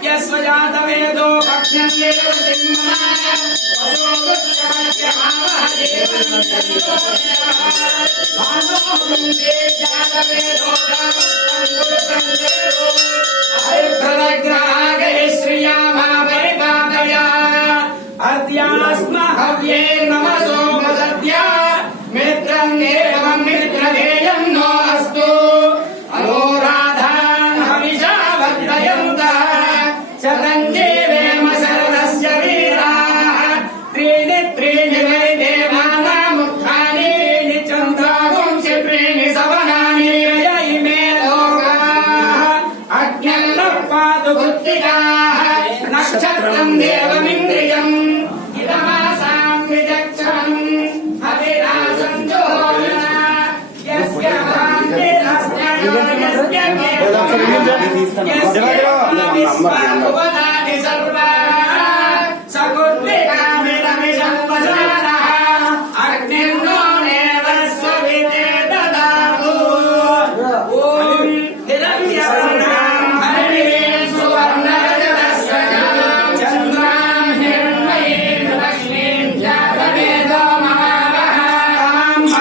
Yes, we are the ధీమతి Shri మహాసరస్వత్యై నమః జ్ఞానానందమయం దేవం నక్షత్రం దేవమింద్రియం. ఇదమాసాం విచక్షణం అవినాశం జోలిన యస్య భాంతి నస్య యస్య కేవలం యస్య